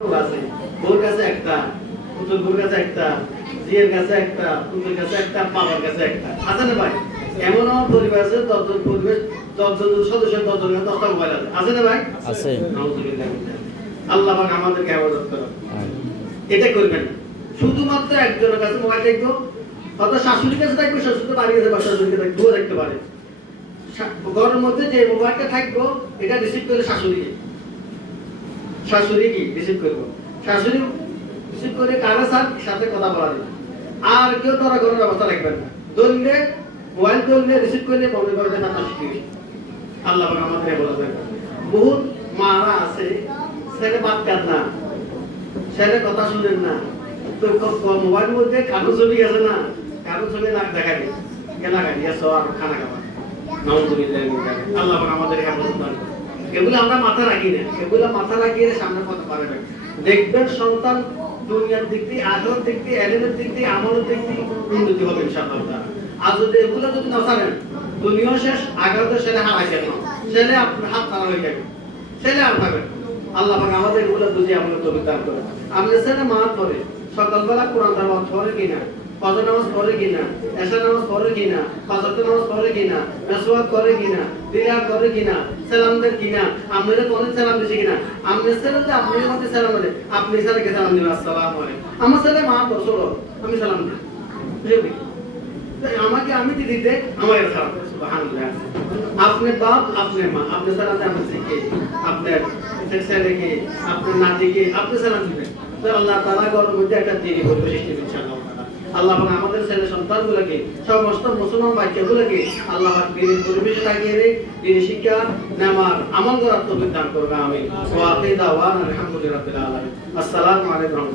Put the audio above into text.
আছে বোর কাছে একটা, পুতুলপুর কাছে একটা, জিয়ের কাছে একটা, পুতুল কাছে একটা, বাবার কাছে একটা, আছে না ভাই? এমন আমার পরিবার আছে, 10 জন পরিবেশ, 10 জন সদস্য, 10 জনের 10টা মোবাইল আছে না ভাই? আছে। আল্লাহ পাক আমাদেরকে হেফাজত করো। এটা করবেন না। শুধুমাত্র একজনের কাছে মোবাইল দেখবো, হয়তো শাশুড়ির কাছে থাকবে, শ্বশুর তো বাড়ি গেছে বা শাশুড়িকে থাকবে, দেখতে পারে। ঘরের মধ্যে যে মোবাইলটা থাকবো, এটা রিসিভ করে শাশুড়িকে, শাশুড়ি কি রিসিভ করবো, শাশুড়ি রিসিভ করে কারো সাথে কথা বলা যাবে। আর কেউ তারা ঘরের ব্যবস্থা রাখবেন না। ধরলে মোবাইল ধরলে রিসিভ করলে বন্ধ করে দেন, আপনার শিখিয়ে আল্লাহ আমাদের বলা যায়। বহুত মারা আছে, ছেলে বাদ কাঁদ না, ছেলে কথা শুনেন না, তো মোবাইলের মধ্যে কারো ছবি গেছে না, কারো ছবি দেখা যায় কেনা গাড়ি আর খানা খাওয়া। আল্লাহ আমাদের এগুলো আমরা মাথা রাখি না, এগুলো মাথা রাখিয়ে সামনে কথা পারে না। দেখবেন সন্তান দুনিয়ার দিক দিয়ে, আখেরাতের দিক দিয়ে, এলেমের দিক দিয়ে, আমলের দিক দিয়ে উন্নতি হবে ইনশাআল্লাহ। আর যদি এগুলো যদি না জানেন, দুনিয়া শেষ, আখেরাতে ছেলে হারাই যাবে, ছেলে আপনার হাত খারাপ হয়ে যাবে, ছেলে আর পাবেন। আল্লাহ পাক আমাদের এগুলো বুঝিয়ে আমাদের তৌফিক দান করে। আপনি ছেলে মা পড়ে সকালবেলা কোরআন তেলাওয়াত করে কিনা, ফজর নামাজ পড়ে কিনা, এশা নামাজ পড়ে কিনা, ফাজর নামাজ পড়ে কিনা, মেসওয়াক করে কিনা, দিলার করে কিনা, সালাম দেন কিনা, আপনারা কোন সালাম দিছে কিনা, আপনি ছেলেতে আপনি মতে সালাম দেন, আপনি ছেলেকে সালাম দিবেন আসসালামু আলাইকুম। আমার ছেলে মা পড়ছো, আমি সালাম দিই, বুঝলি? আমাকে আমি দিতে আমার সালাম দেন, সুবহানাল্লাহ। আপনি বাপ, আপনি মা, আপনি সালাম দেন, আপনি কে, আপনার ছেলেকে, আপনার নাতিকে আপনি সালাম দিবেন। তো আল্লাহ তাআলা ঘরের মধ্যে একটা দিনই পরিবেশ দিবেন ইনশাআল্লাহ। আল্লাহ পাক আমাদের ছেলে সন্তানগুলোকে, সমস্ত মুসলমান বাচ্চাগুলোকে আল্লাহ পাক দিনের পরিবেশে লাগিয়ে রে দিনের শিক্ষা নেওয়ার আমল করার তৌফিক দান করবে। আমিন। ওয়া আখিরু দাওয়ানা আলহামদুলিল্লাহি রাব্বিল আলামিন। আসসালামু আলাইকুম।